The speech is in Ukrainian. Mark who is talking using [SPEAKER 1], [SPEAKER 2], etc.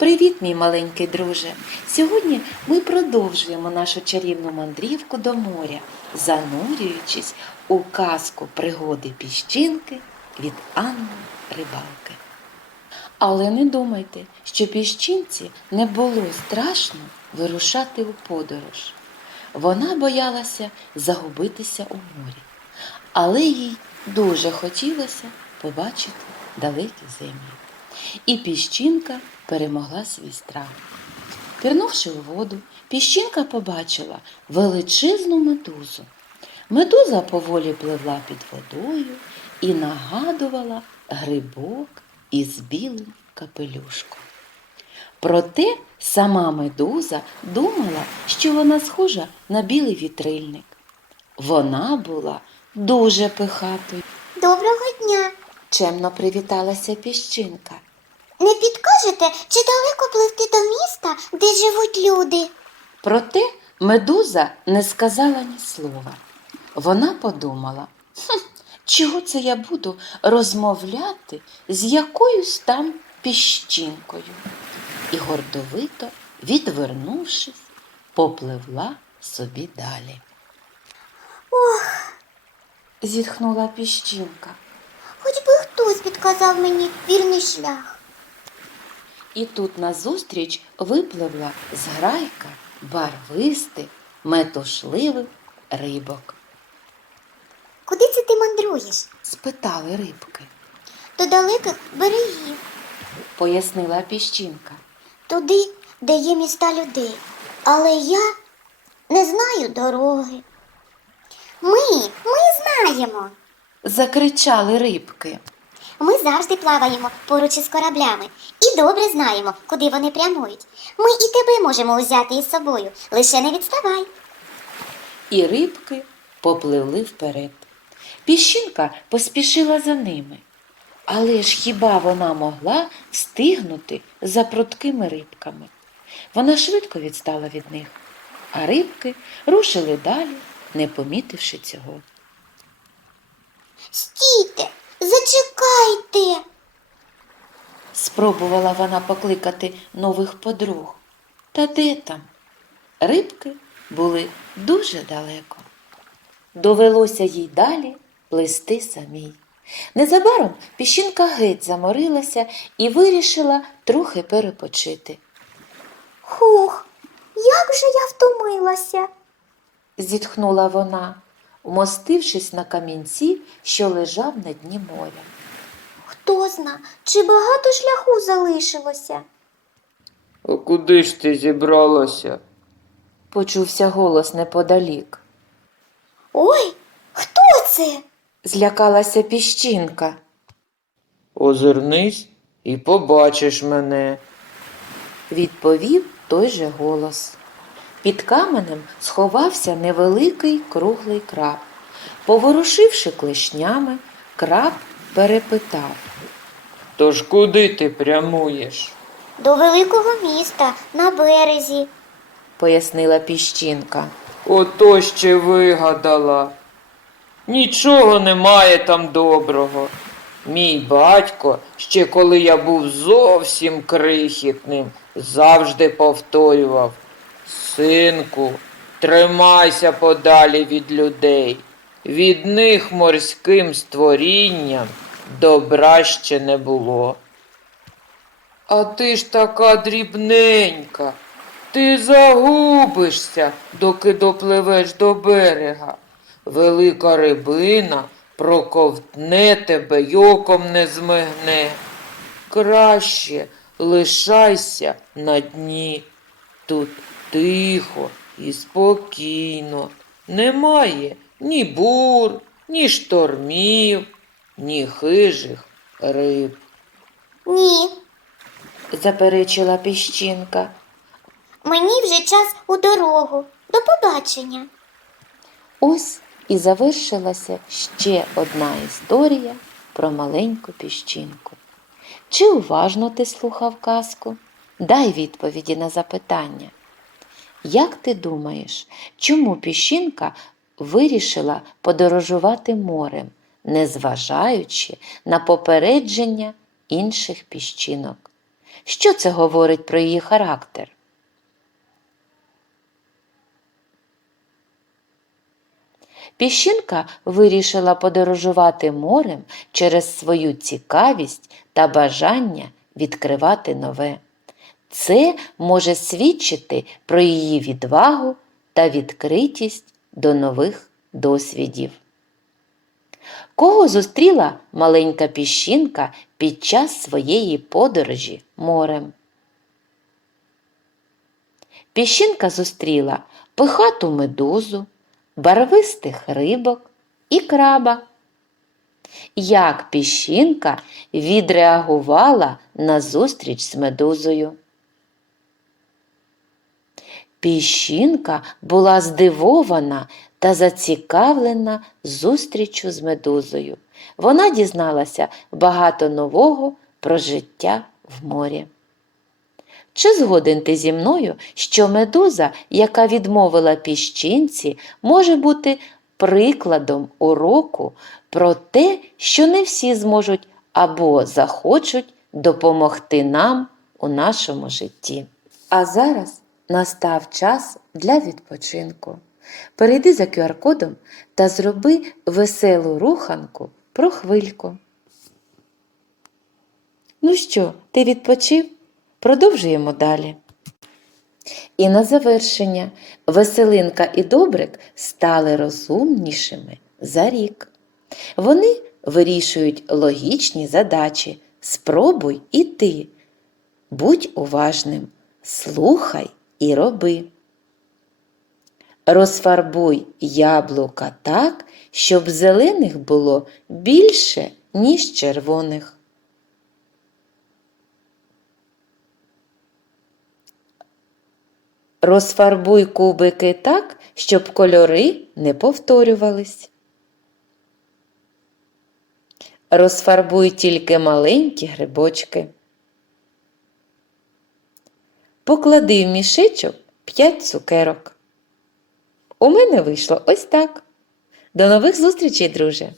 [SPEAKER 1] Привіт, мій маленький друже! Сьогодні ми продовжуємо нашу чарівну мандрівку до моря, занурюючись у казку пригоди піщинки від Анни Рибалки. Але не думайте, що піщинці не було страшно вирушати у подорож. Вона боялася загубитися у морі, але їй дуже хотілося побачити далекі землі. І піщинка перемогла свій страх. Пірнувши у воду, піщинка побачила величезну медузу. Медуза поволі пливла під водою і нагадувала грибок із білим капелюшком. Проте сама медуза думала, що вона схожа на білий вітрильник. Вона була дуже пихатою.
[SPEAKER 2] Доброго дня.
[SPEAKER 1] Чемно привіталася піщинка.
[SPEAKER 2] Не підкажете, чи далеко пливти до міста, де живуть люди?
[SPEAKER 1] Проте медуза не сказала ні слова. Вона подумала, «Хм, чого це я буду розмовляти з якоюсь там піщинкою. І гордовито, відвернувшись, попливла собі далі.
[SPEAKER 2] Ох,
[SPEAKER 1] Зітхнула піщинка.
[SPEAKER 2] Хоч би хтось підказав мені вірний шлях.
[SPEAKER 1] І тут назустріч випливла зграйка барвистих, метушливих рибок.
[SPEAKER 2] Куди це ти мандруєш?
[SPEAKER 1] Спитали рибки,
[SPEAKER 2] До далеких берегів,
[SPEAKER 1] пояснила піщинка.
[SPEAKER 2] туди, де є міста людей. Але я не знаю дороги. Ми, ми знаємо.
[SPEAKER 1] Закричали рибки.
[SPEAKER 2] Ми завжди плаваємо поруч із кораблями і добре знаємо, куди вони прямують. Ми і тебе можемо узяти із собою, лише не відставай.
[SPEAKER 1] І рибки попливли вперед. Піщинка поспішила за ними. Але ж хіба вона могла встигнути за пруткими рибками? Вона швидко відстала від них, а рибки рушили далі, не помітивши цього.
[SPEAKER 2] Стійте, зачекайте.
[SPEAKER 1] Спробувала вона покликати нових подруг. Та де там? Рибки були дуже далеко. Довелося їй далі плисти самій. Незабаром піщинка геть заморилася і вирішила трохи перепочити.
[SPEAKER 2] Хух, як же я втомилася.
[SPEAKER 1] Зітхнула вона, вмостившись на камінці, що лежав на дні моря.
[SPEAKER 2] Хто зна, чи багато шляху залишилося?
[SPEAKER 3] А куди ж ти зібралася?
[SPEAKER 1] Почувся голос неподалік.
[SPEAKER 2] Ой, хто це?
[SPEAKER 1] Злякалася піщинка.
[SPEAKER 3] Озирнись і побачиш мене.
[SPEAKER 1] відповів той же голос. Під каменем сховався невеликий круглий краб. Поворушивши клешнями, краб перепитав.
[SPEAKER 3] Тож куди ти прямуєш?
[SPEAKER 2] До великого міста на березі.
[SPEAKER 1] пояснила піщинка.
[SPEAKER 3] Ото ще вигадала. Нічого немає там доброго. Мій батько, ще коли я був зовсім крихітним, завжди повторював Синку, тримайся подалі від людей. Від них морським створінням добра ще не було. А ти ж така дрібненька. Ти загубишся, доки допливеш до берега. Велика рибина проковтне тебе й оком не змигне. Краще лишайся на дні. Тут тихо і спокійно. Немає ні бур, ні штормів, ні хижих риб.
[SPEAKER 2] Ні,
[SPEAKER 1] заперечила піщинка.
[SPEAKER 2] мені вже час у дорогу. До побачення.
[SPEAKER 1] Ось і завершилася ще одна історія про маленьку піщинку. Чи уважно ти слухав казку? Дай відповіді на запитання. Як ти думаєш, чому піщинка вирішила подорожувати морем, незважаючи на попередження інших піщинок? Що це говорить про її характер? Піщинка вирішила подорожувати морем через свою цікавість та бажання відкривати нове. Це може свідчити про її відвагу та відкритість до нових досвідів. Кого зустріла маленька піщинка під час своєї подорожі морем? Піщинка зустріла пихату медузу, барвистих рибок і краба. Як піщинка відреагувала на зустріч з медузою? Піщинка була здивована та зацікавлена зустрічю з медузою. Вона дізналася багато нового про життя в морі. Чи згоден ти зі мною, що медуза, яка відмовила піщинці, може бути прикладом уроку про те, що не всі зможуть або захочуть допомогти нам у нашому житті? А зараз настав час для відпочинку. Перейди за QR-кодом та зроби веселу руханку про хвильку. Ну що, ти відпочив? Продовжуємо далі. І на завершення Веселинка і Добрик стали розумнішими за рік. Вони вирішують логічні задачі. Спробуй і ти. Будь уважним, слухай і роби. Розфарбуй яблука так, щоб зелених було більше, ніж червоних. Розфарбуй кубики так, щоб кольори не повторювались. Розфарбуй тільки маленькі грибочки. Поклади в мішечок 5 цукерок. У мене вийшло ось так. До нових зустрічей, друже!